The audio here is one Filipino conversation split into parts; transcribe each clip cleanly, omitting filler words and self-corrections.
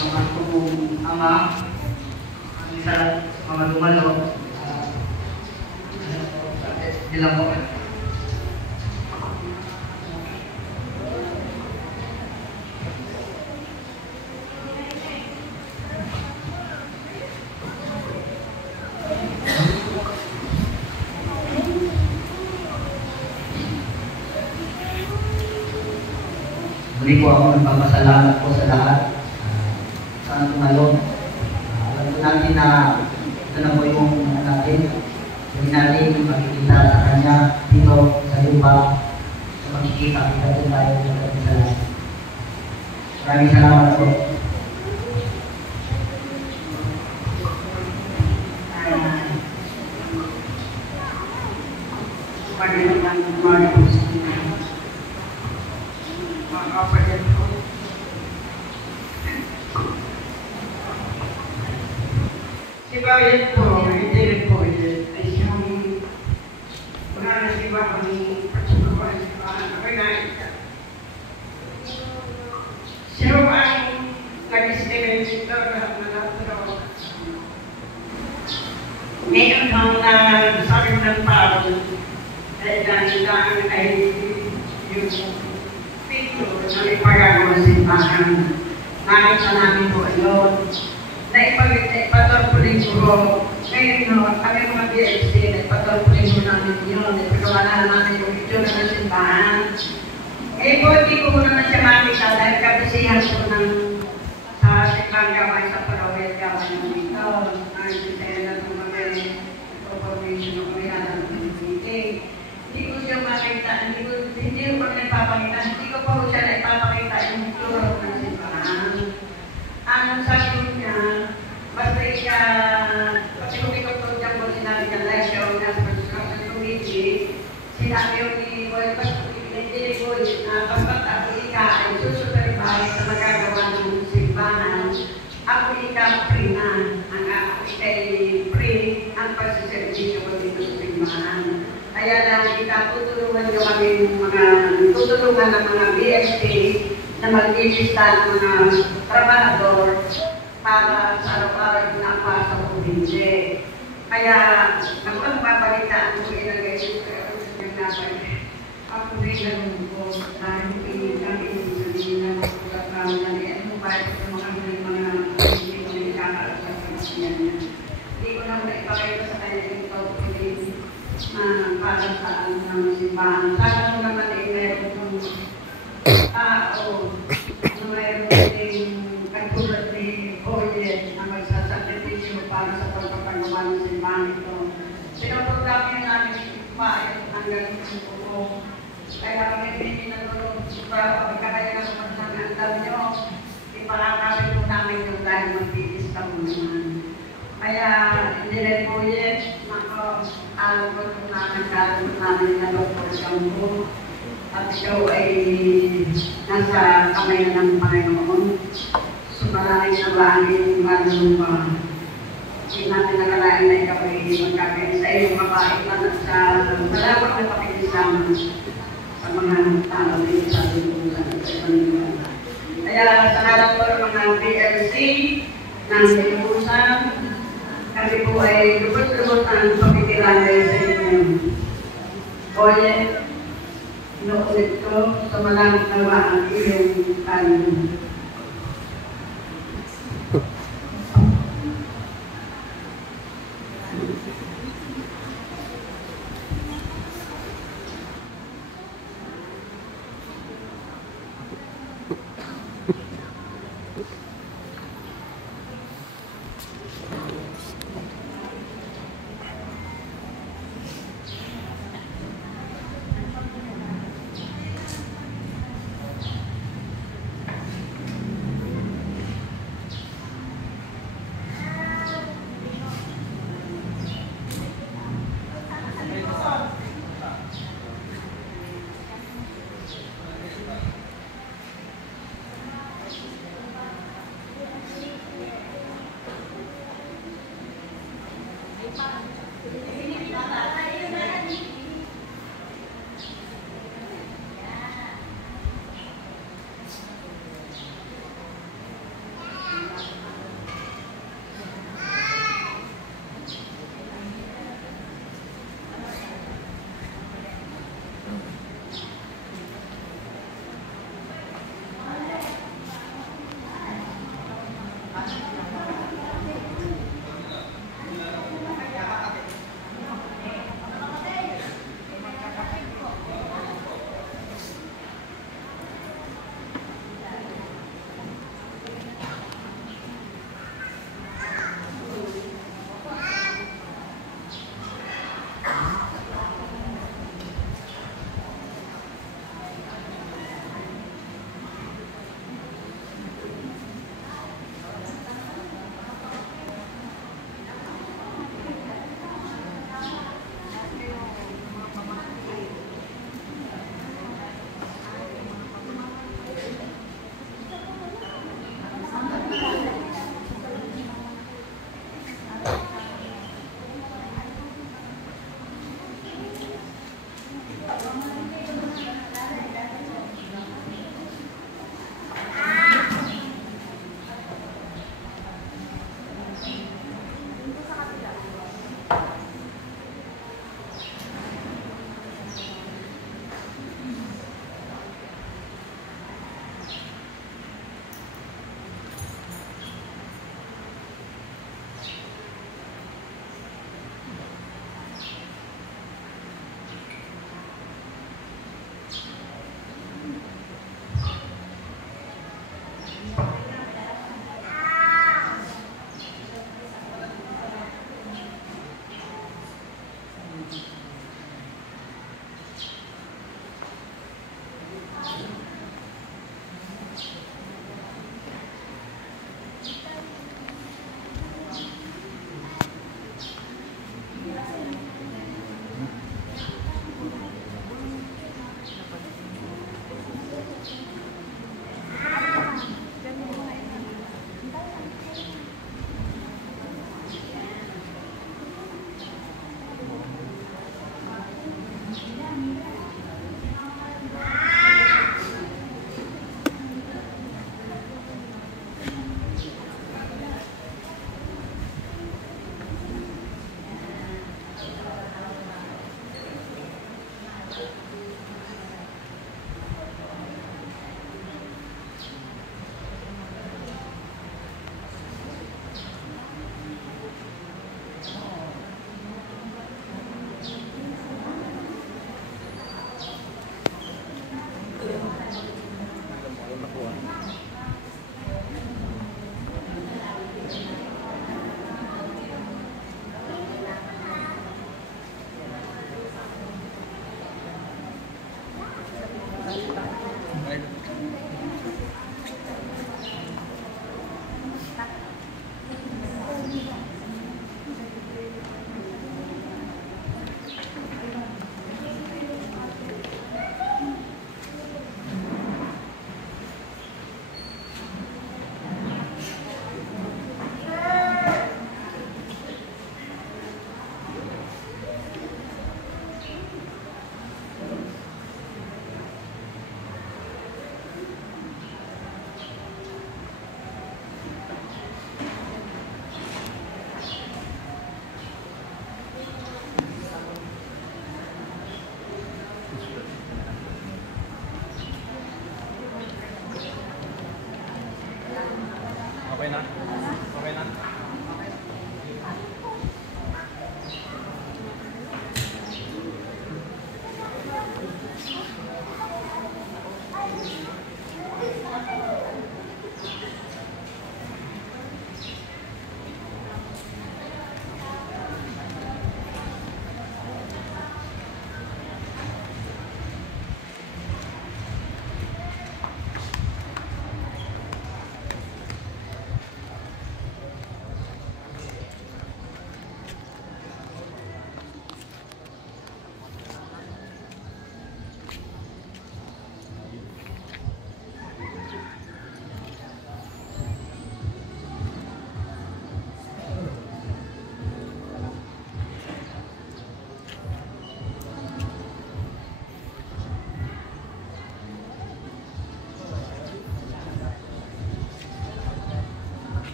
mga tubong ama, ang isa sa mga dumalo, sila po. Muli po ako nagpapasalamat po sa lahat sa tumalo. Alam po natin na ito na po yung natin. Hindi natin makikita sa kanya dito sa lupa. Sa makikita kita po tayo sa lahat. Maraming salamat po. Si Bayet po, hindi po yun. Ay siyang wala na si Ba ang pagsukuhan si Ba ang kinain ka. Siya ang nag-estimate dito na naturo. Ngayon ang nagsabi ng paro dahil ay yung picture na ipagagawa si Ba. Nakita namin po yun. Naipagpatuloy ko. Ngayon, kami mga BLC, naipatuloy ko namin yun. Ipagawa namin yung picture ng simbahan. Eh po, hindi ko muna na siya makita dahil kabisihan ko ng sa simbahan gawin sa Parawet gawin ng dito. Nagsisaya na itong mga information o kaya ng meeting. Hindi ko siya makita, hindi ko naipapakita, hindi ko pa siya naipapakita yung picture ng simbahan. Ang sabi niya, basta kasi kung ikaw po dyan po sinabi niya live show na sa committee, sinabi yung ni Boy, basta ako ika ay susupervise sa magagawa ng simbahan. Ako ika free na, ako ika free ang pagsiservisyo ko dito sa simbahan. Kaya lang ika tutulungan ng mga BSP na mag-ilista ng mga trabahador para sa araw-araw na sa probinsya. Kaya ako ang papalitaan ko ilagay yung nabay. Ako rin ganun po dahil kami na magpapagawa na niyan mo ba ito mga hindi ko nakakalasan sa masyan niya. Hindi ko na ipakita sa kanya yung tawagin para sa ng simbahan. Sana mo naman meron kong mayroon din katulad ni Boyet na magsasakripisyo para sa pagpapagawa ng simbahan ito. Pinaprogramme namin hanggang po. Kaya kami hindi nagulong para pagkakaya na sumasang ang dami nyo, ipakakapit po namin yung dahil magpipista mo naman. Kaya hindi rin Boyet, alam ko namin na Dr. Jambo. At ikaw ay nasa kamay na ng Panginoon. Sumalangin sa langit, malumpa. Hindi natin nakalain na ikaw ay magkakain sa iyong kapait at sa malawak na pakikisaman sa mga tao na sa lipunan at sa Panginoon. Kaya sa harap ko ng mga BLC ng Lipusan, kami po ay lubot-lubot ang pagkikilala sa inyo. Oye, inuulit ko sa malamang nawa ang iyong tanong. Okay na? Okay na?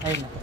Ayun na.